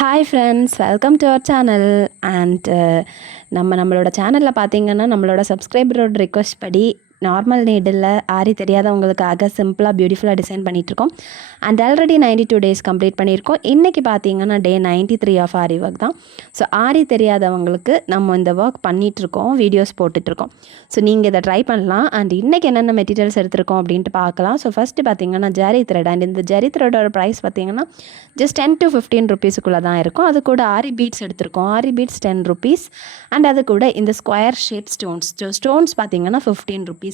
Hi friends, welcome to our channel. And நம்மளோட சேனலில் பார்த்தீங்கன்னா நம்மளோட சப்ஸ்கிரைபரோட ரிக்வெஸ்ட் படி நார்மல் நீடில் ஆரி தெரியாதவங்களுக்காக சிம்பிளாக பியூட்டிஃபுல்லாக டிசைன் பண்ணிகிட்ருக்கோம். அண்ட் ஆல்ரெடி 92 டேஸ் கம்ப்ளீட் பண்ணியிருக்கோம். இன்றைக்கி பார்த்தீங்கன்னா டே 93 ஆஃப் ஆரி ஒர்க் தான். ஸோ ஆரி தெரியாதவங்களுக்கு நம்ம இந்த ஒர்க் பண்ணிகிட்ருக்கோம், வீடியோஸ் போட்டுட்ருக்கோம். ஸோ நீங்கள் இதை ட்ரை பண்ணலாம். அண்ட் இன்றைக்கி என்னென்ன மெட்டீரியல்ஸ் எடுத்துருக்கோம் அப்படின்ட்டு பார்க்கலாம். ஸோ ஃபஸ்ட்டு பார்த்தீங்கன்னா ஜரி த்ரெட். அண்ட் இந்த ஜரி த்ரெட்டோட ப்ரைஸ் பார்த்தீங்கன்னா ஜஸ்ட் 10 to 15 ருபீஸுக்குள்ளே தான் இருக்கும். அது கூட ஆரி பீட்ஸ் எடுத்திருக்கோம். ஆரி பீட்ஸ் 10 ருபீஸ். அண்ட் அது கூட இந்த ஸ்கொயர் ஷேப் ஸ்டோன்ஸ் பார்த்தீங்கன்னா 15 ருபீஸ்.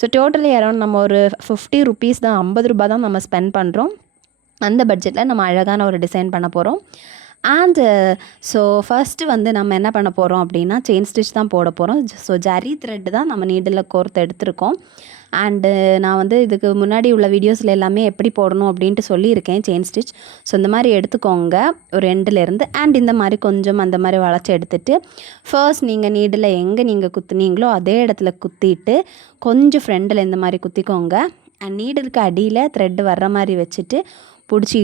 ஸோ டோட்டலி அரௌண்ட் நம்ம ஒரு 50 ருபீஸ் தான், 50 ரூபா தான் நம்ம ஸ்பெண்ட் பண்ணுறோம். அந்த பட்ஜெட்டில் நம்ம அழகான ஒரு டிசைன் பண்ண போகிறோம். அண்டு ஸோ ஃபஸ்ட்டு நம்ம என்ன பண்ண போகிறோம் அப்படின்னா செயின் ஸ்டிச் தான் போட போகிறோம். ஸோ ஜரி த்ரெட் தான் நம்ம நீடில் கோர்த்து எடுத்திருக்கோம். அண்டு நான் இதுக்கு முன்னாடி உள்ள வீடியோஸில் எல்லாமே எப்படி போடணும் அப்படின்ட்டு சொல்லியிருக்கேன் செயின் ஸ்டிச். ஸோ இந்த மாதிரி எடுத்துக்கோங்க ஒரு எண்டுலேருந்து. அண்ட் இந்த மாதிரி கொஞ்சம் அந்த மாதிரி வளைச்சி எடுத்துகிட்டு ஃபர்ஸ்ட் நீங்கள் நீடில் எங்கே நீங்கள் குத்துனீங்களோ அதே இடத்துல குத்திட்டு கொஞ்சம் ஃப்ரெண்டில் இந்த மாதிரி குத்திக்கோங்க. அண்ட் நீடிலுக்கு அடியில் த்ரெட் வர்ற மாதிரி வச்சுட்டு பிடிச்சி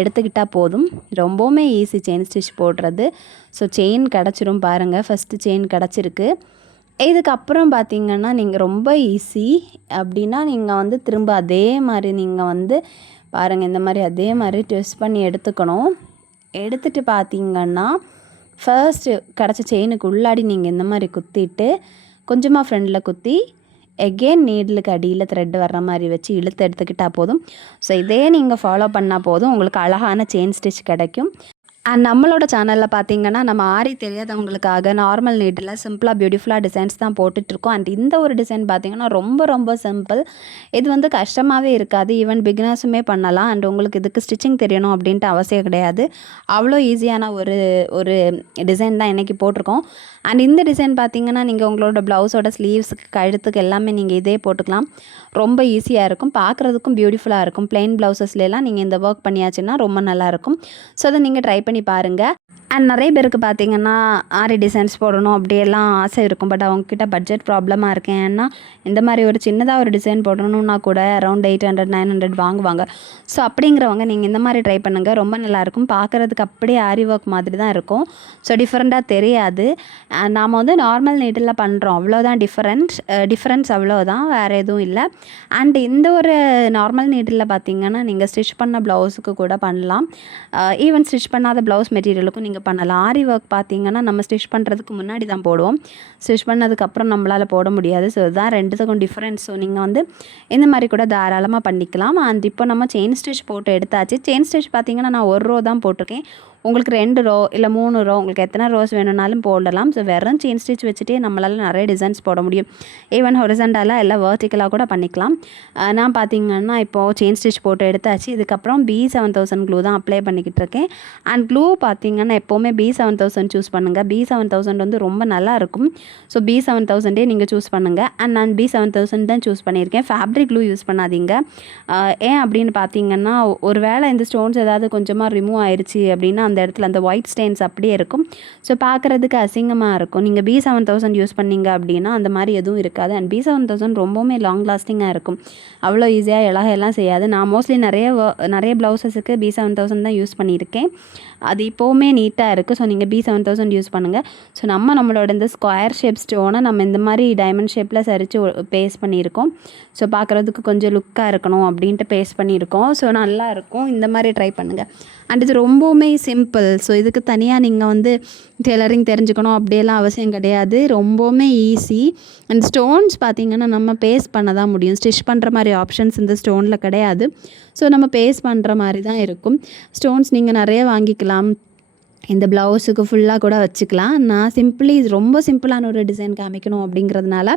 எடுத்துக்கிட்டால் போதும். ரொம்பவுமே ஈஸி செயின் ஸ்டிச் போடுறது. ஸோ செயின் கிடச்சிரும் பாருங்கள். ஃபஸ்ட்டு செயின் கிடச்சிருக்கு. இதுக்கப்புறம் பார்த்திங்கன்னா நீங்கள் ரொம்ப ஈஸி அப்படின்னா நீங்கள் திரும்ப அதே மாதிரி நீங்கள் பாருங்கள், இந்த மாதிரி அதே மாதிரி ட்விஸ்ட் பண்ணி எடுத்துக்கணும். எடுத்துகிட்டு பார்த்திங்கன்னா ஃபர்ஸ்ட்டு கிடச்ச செயினுக்கு உள்ளாடி நீங்கள் இந்த மாதிரி குத்திட்டு கொஞ்சமாக ஃப்ரெண்டில் குத்தி எகெயின் நீடிலுக்கு அடியில் த்ரெட் வர்ற மாதிரி வச்சு இழுத்து எடுத்துக்கிட்டால் போதும். ஸோ இதே நீங்கள் ஃபாலோ பண்ணால் போதும், உங்களுக்கு அழகான செயின் ஸ்டிச் கிடைக்கும். அண்ட் நம்மளோட சேனலில் பார்த்தீங்கன்னா நம்ம ஆரி தெரியாதவங்களுக்காக நார்மல் நீடில் சிம்பிளாக பியூட்டிஃபுல்லாக டிசைன்ஸ் தான் போட்டுட்ருக்கோம். அண்ட் இந்த ஒரு டிசைன் பார்த்திங்கன்னா ரொம்ப ரொம்ப சிம்பிள். இது கஷ்டமாகவே இருக்காது. ஈவன் பிகினர்ஸுமே பண்ணலாம். அண்ட் உங்களுக்கு இதுக்கு ஸ்டிச்சிங் தெரியணும் அப்படின்ட்டு அவசியம் கிடையாது. அவ்வளோ ஈஸியான ஒரு டிசைன் தான் இன்றைக்கி போட்டிருக்கோம். அண்ட் இந்த டிசைன் பார்த்திங்கன்னா நீங்கள் உங்களோட ப்ளவுஸோட ஸ்லீவ்ஸுக்கு கழுத்துக்கு எல்லாமே நீங்கள் இதே போட்டுக்கலாம். ரொம்ப ஈஸியாக இருக்கும், பார்க்குறதுக்கும் பியூட்டிஃபுல்லாக இருக்கும். பிளெயின் ப்ளவுசஸ்லாம் நீங்கள் இந்த ஒர்க் பண்ணியாச்சுன்னா ரொம்ப நல்லாயிருக்கும். ஸோ அதை நீங்கள் ட்ரை பண்ணி பாருங்கள். அண்ட் நிறைய பேருக்கு பார்த்திங்கன்னா ஆரி டிசைன்ஸ் போடணும் அப்படியெல்லாம் ஆசை இருக்கும். பட் அவங்கக்கிட்ட பட்ஜெட் ப்ராப்ளமாக இருக்கேன். ஏன்னா இந்த மாதிரி ஒரு சின்னதாக ஒரு டிசைன் போடணுன்னா கூட அரௌண்ட் 800-900 வாங்குவாங்க. ஸோ அப்படிங்கிறவங்க நீங்கள் இந்த மாதிரி ட்ரை பண்ணுங்கள், ரொம்ப நல்லாயிருக்கும். பார்க்குறதுக்கு அப்படியே ஆரி ஒர்க் மாதிரி தான் இருக்கும். ஸோ டிஃப்ரெண்ட்டாக தெரியாது. நாம் நார்மல் நீடில் பண்ணுறோம், அவ்வளோதான் டிஃப்ரென்ஸ் அவ்வளோதான், வேறு எதுவும் இல்லை. அண்ட் இந்த ஒரு நார்மல் நீடில் பார்த்திங்கன்னா நீங்கள் ஸ்டிச் பண்ண ப்ளவுஸுக்கு கூட பண்ணலாம். ஈவன் ஸ்டிச் பண்ணாத ப்ளவுஸ் மெட்டீரியலுக்கும் நீங்கள் பண்ணலாம். ஆரி ஒர்க் பார்த்திங்கன்னா நம்ம ஸ்டிச் பண்ணுறதுக்கு முன்னாடி தான் போடுவோம். ஸ்டிச் பண்ணதுக்கப்புறம் நம்மளால் போட முடியாது. ஸோ இதுதான் ரெண்டுத்துக்கும் டிஃப்ரென்ஸ். ஸோ நீங்கள் இந்த மாதிரி கூட தாராளமாக பண்ணிக்கலாம். அண்ட் இப்போ நம்ம செயின் ஸ்டிச் போட்டு எடுத்தாச்சு. செயின் ஸ்டிச் பார்த்திங்கன்னா நான் 1 ரோ தான் போட்டிருக்கேன். உங்களுக்கு 2 ரோ இல்லை 3 ரோ, உங்களுக்கு எத்தனை ரோஸ் வேணும்னாலும் போடலாம். ஸோ வெறும் செயின் ஸ்டிச் வச்சுட்டே நம்மளால் நிறைய டிசைன்ஸ் போட முடியும். ஈவன் ஹொரிசன்டலாக இல்லை வெர்டிக்கலாக கூட பண்ணிக்கலாம். நான் பார்த்திங்கன்னா இப்போது செயின் ஸ்டிச் போட்டு எடுத்தாச்சு. இதுக்கப்புறம் B7000 க்ளூ தான் அப்ளை பண்ணிக்கிட்டு இருக்கேன். அண்ட் க்ளூ பார்த்திங்கன்னா எப்போவுமே B7000 சூஸ் பண்ணுங்கள். B7000 ரொம்ப நல்லாயிருக்கும். ஸோ B7000 நீங்கள் சூஸ் பண்ணுங்கள். அண்ட் நான் B7000 தான் சூஸ் பண்ணியிருக்கேன். ஃபேப்ரிக் க்ளூ யூஸ் பண்ணாதீங்க. ஏன் அப்படின்னு பார்த்திங்கன்னா ஒரு வேளை இந்த ஸ்டோன்ஸ் ஏதாவது கொஞ்சமாக ரிமூவ் ஆயிடுச்சு அப்படின்னா அந்த இடத்துல அந்த ஒயிட் ஸ்டெயின்ஸ் அப்படியே இருக்கும். ஸோ பார்க்குறதுக்கு அசிங்கமாக இருக்கும். நீங்கள் B7000 யூஸ் பண்ணிங்க அப்படின்னா அந்த மாதிரி எதுவும் இருக்காது. அண்ட் B7000 ரொம்பவுமே லாங் லாஸ்டிங்காக இருக்கும். அவ்வளோ ஈஸியாக எல்லாம் செய்யாது. நான் மோஸ்ட்லி நிறைய ப்ளவுஸஸுக்கு B7000 தான் யூஸ் பண்ணியிருக்கேன். அது இப்போவுமே நீட்டாக இருக்குது. ஸோ நீங்கள் B7000 யூஸ் பண்ணுங்கள். ஸோ நம்மளோட இந்த ஸ்கொயர் ஷேப் ஸ்டோனை நம்ம இந்த மாதிரி டைமண்ட் ஷேப்பில் சரித்து பேஸ்ட் பண்ணியிருக்கோம். ஸோ பார்க்குறதுக்கு கொஞ்சம் லுக்காக இருக்கணும் அப்படின்ட்டு பேஸ்ட் பண்ணியிருக்கோம். ஸோ நல்லாயிருக்கும். இந்த மாதிரி ட்ரை பண்ணுங்கள். அண்ட் இது ரொம்பவுமே சிம்பிள். ஸோ இதுக்கு தனியாக நீங்கள் டெய்லரிங் தெரிஞ்சுக்கணும் அப்படியெல்லாம் அவசியம் கிடையாது. ரொம்பவுமே ஈஸி. அண்ட் ஸ்டோன்ஸ் பார்த்திங்கன்னா நம்ம பேஸ்ட் பண்ண தான் முடியும். ஸ்டிச் பண்ணுற மாதிரி ஆப்ஷன்ஸ் இந்த ஸ்டோனில் கிடையாது. ஸோ நம்ம பேஸ்ட் பண்ணுற மாதிரி தான் இருக்கும். ஸ்டோன்ஸ் நீங்கள் நிறைய வாங்கிக்கலாம். இந்த ப்ளவுஸுக்கு ஃபுல்லாக கூட வச்சுக்கலாம். நான் ரொம்ப சிம்பிளான ஒரு டிசைன் காமிக்கணும் அப்படிங்கிறதுனால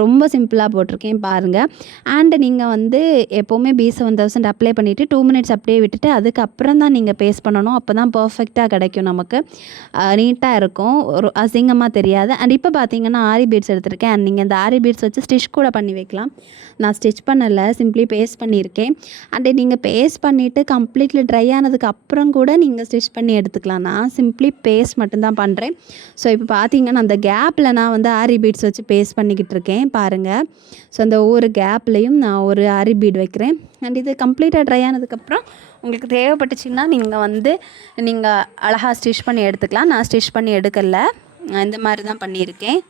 ரொம்ப சிம்பிளாக போட்டிருக்கேன் பாருங்கள். அண்டு நீங்கள் எப்போவுமே B7000 அப்ளை பண்ணிவிட்டு 2 மினிட்ஸ் அப்படியே விட்டுட்டு அதுக்கப்புறம் தான் நீங்கள் பேஸ்ட் பண்ணணும். அப்போ தான் பர்ஃபெக்டாக கிடைக்கும், நமக்கு நீட்டாக இருக்கும், ஒரு அசிங்கமாக தெரியாது. அண்ட் இப்போ பார்த்திங்கன்னா ஆரி பீட்ஸ் எடுத்திருக்கேன். அண்ட் நீங்கள் இந்த ஆரி பீட்ஸ் வச்சு ஸ்டிச் கூட பண்ணி வைக்கலாம். நான் ஸ்டிச் பண்ணலை, சிம்பிளி பேஸ்ட் பண்ணியிருக்கேன். அண்டு நீங்கள் பேஸ்ட் பண்ணிவிட்டு கம்ப்ளீட்லி ட்ரை ஆனதுக்கு அப்புறம் கூட நீங்கள் ஸ்டிச் பண்ணி எடுத்துக்கலாம். நான் சிம்பிளி பேஸ்ட் மட்டும்தான் பண்ணுறேன். ஸோ இப்போ பார்த்திங்கன்னா அந்த கேப்பில் நான் ஆரி பீட்ஸ் வச்சு பேஸ்ட் பண்ணிக்கிட்டு இருக்கேன் பாருங்கள். ஸோ அந்த ஒவ்வொரு கேப்லேயும் நான் ஒரு ஆரி பீட் வைக்கிறேன். அண்ட் இது கம்ப்ளீட்டாக ட்ரை ஆனதுக்கப்புறம் உங்களுக்கு தேவைப்பட்டுச்சின்னா நீங்கள் வந்து நீங்கள் அழகாக ஸ்டிச் பண்ணி எடுத்துக்கலாம். நான் ஸ்டிச் பண்ணி எடுக்கலை, இந்த மாதிரி தான் பண்ணியிருக்கேன்.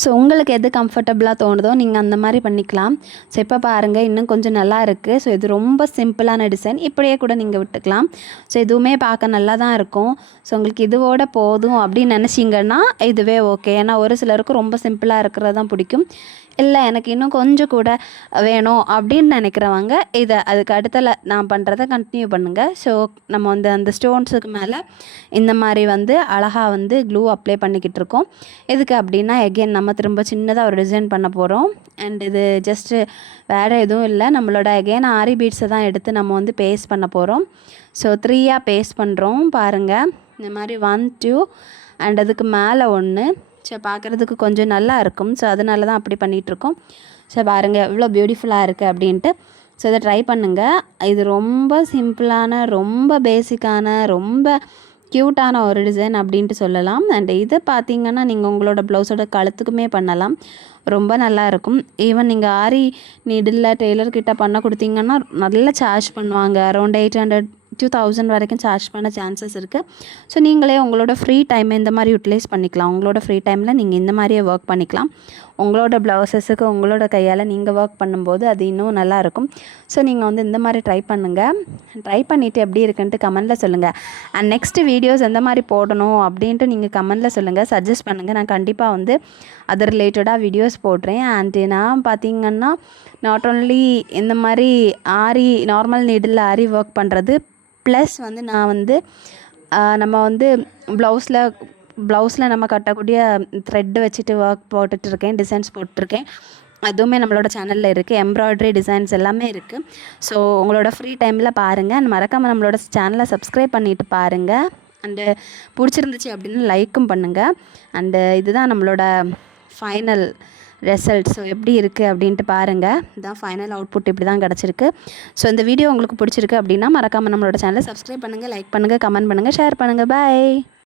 ஸோ உங்களுக்கு எது கம்ஃபர்டபுளாக தோணுதோ நீங்கள் அந்த மாதிரி பண்ணிக்கலாம். ஸோ இப்போ பாருங்கள் இன்னும் கொஞ்சம் நல்லா இருக்குது. ஸோ இது ரொம்ப சிம்பிளான டிசைன், இப்படியே கூட நீங்கள் விட்டுக்கலாம். ஸோ இதுவுமே பார்க்க நல்லா தான் இருக்கும். ஸோ உங்களுக்கு இதுவோட போதும் அப்படின்னு நினச்சிங்கன்னா இதுவே ஓகே. ஏன்னா ஒரு சிலருக்கு ரொம்ப சிம்பிளாக இருக்கிறது தான் பிடிக்கும். இல்லை எனக்கு இன்னும் கொஞ்சம் கூட வேணும் அப்படின்னு நினைக்கிறவங்க இதை அதுக்கு அடுத்தல நான் பண்ணுறதை கண்டினியூ பண்ணுங்கள். ஸோ நம்ம வந்து அந்த ஸ்டோன்ஸுக்கு மேலே இந்த மாதிரி வந்து அழகாக வந்து க்ளூ அப்ளை பண்ணிக்கிட்டு இருக்கோம். எதுக்கு அப்படின்னா எகெயின் நம்ம திரும்ப சின்னதாக ஒரு டிசைன் பண்ண போகிறோம். அண்ட் இது ஜஸ்ட்டு வேறு எதுவும் இல்லை, நம்மளோட எகெயின் ஆரி பீட்ஸை தான் எடுத்து நம்ம வந்து பேஸ்ட் பண்ண போகிறோம். ஸோ 3 பேஸ்ட் பண்ணுறோம் பாருங்கள். இந்த மாதிரி 1 2 அண்ட் அதுக்கு மேலே 1. ஸோ பார்க்குறதுக்கு கொஞ்சம் நல்லா இருக்கும். ஸோ அதனால தான் அப்படி பண்ணிகிட்ருக்கோம். ஸோ பாருங்கள் எவ்வளோ பியூட்டிஃபுல்லாக இருக்குது அப்படின்ட்டு. ஸோ இதை ட்ரை பண்ணுங்கள். இது ரொம்ப சிம்பிளான, ரொம்ப பேசிக்கான, ரொம்ப க்யூட்டான ஒரு டிசைன் அப்படின்ட்டு சொல்லலாம். அண்ட் இது பார்த்திங்கன்னா நீங்கள் உங்களோட ப்ளவுஸோட கழுத்துக்குமே பண்ணலாம், ரொம்ப நல்லாயிருக்கும். ஈவன் நீங்கள் ஆரி நீடில் டெய்லர்கிட்ட பண்ண கொடுத்தீங்கன்னா நல்லா சார்ஜ் பண்ணுவாங்க. அரௌண்ட் 800 to 1000 வரைக்கும் சார்ஜ் பண்ண சான்சஸ் இருக்குது. ஸோ நீங்களே உங்களோட ஃப்ரீ டைமை இந்த மாதிரி யூட்டிலைஸ் பண்ணிக்கலாம். உங்களோட ஃப்ரீ டைமில் நீங்கள் இந்த மாதிரியே ஒர்க் பண்ணிக்கலாம். உங்களோட ப்ளவுஸஸுக்கு உங்களோட கையால் நீங்கள் ஒர்க் பண்ணும்போது அது இன்னும் நல்லாயிருக்கும். ஸோ நீங்கள் வந்து இந்த மாதிரி ட்ரை பண்ணுங்கள். ட்ரை பண்ணிவிட்டு எப்படி இருக்குன்ட்டு கமெண்டில் சொல்லுங்கள். அண்ட் நெக்ஸ்ட்டு வீடியோஸ் எந்த மாதிரி போடணும் அப்படின்ட்டு நீங்கள் கமெண்டில் சொல்லுங்கள், சஜஸ்ட் பண்ணுங்கள். நான் கண்டிப்பாக வந்து அது ரிலேட்டடாக வீடியோஸ் போடுறேன். அண்ட் நான் பார்த்திங்கன்னா நாட் ஓன்லி இந்த மாதிரி ஆரி நார்மல் நீடில் ஆரி ஒர்க் பண்ணுறது ப்ளஸ் வந்து நான் வந்து நம்ம வந்து ப்ளவுஸில் நம்ம கட்டக்கூடிய த்ரெட்டு வச்சுட்டு ஒர்க் போட்டுட்ருக்கேன், டிசைன்ஸ் போட்டிருக்கேன். அதுவுமே நம்மளோட சேனலில் இருக்குது. எம்ப்ராய்டரி டிசைன்ஸ் எல்லாமே இருக்குது. ஸோ உங்களோட ஃப்ரீ டைமில் பாருங்கள். அண்ட் மறக்காமல் நம்மளோட சேனலை சப்ஸ்கிரைப் பண்ணிவிட்டு பாருங்கள். அண்டு பிடிச்சிருந்துச்சி அப்படின்னு லைக்கும் பண்ணுங்கள். அண்டு இதுதான் நம்மளோட ஃபைனல் ரிசல்ட். ஸோ எப்படி இருக்குது அப்படின்ட்டு பாருங்கள். இதுதான் ஃபைனல் அவுட்புட், இப்படி தான் கிடச்சிருக்கு. ஸோ இந்த வீடியோ உங்களுக்கு பிடிச்சிருக்கு அப்படின்னா மறக்காமல் நம்மளோட சேனலை சப்ஸ்கிரைப் பண்ணுங்கள், லைக் பண்ணுங்கள், கமெண்ட் பண்ணுங்கள், ஷேர் பண்ணுங்கள். பாய்.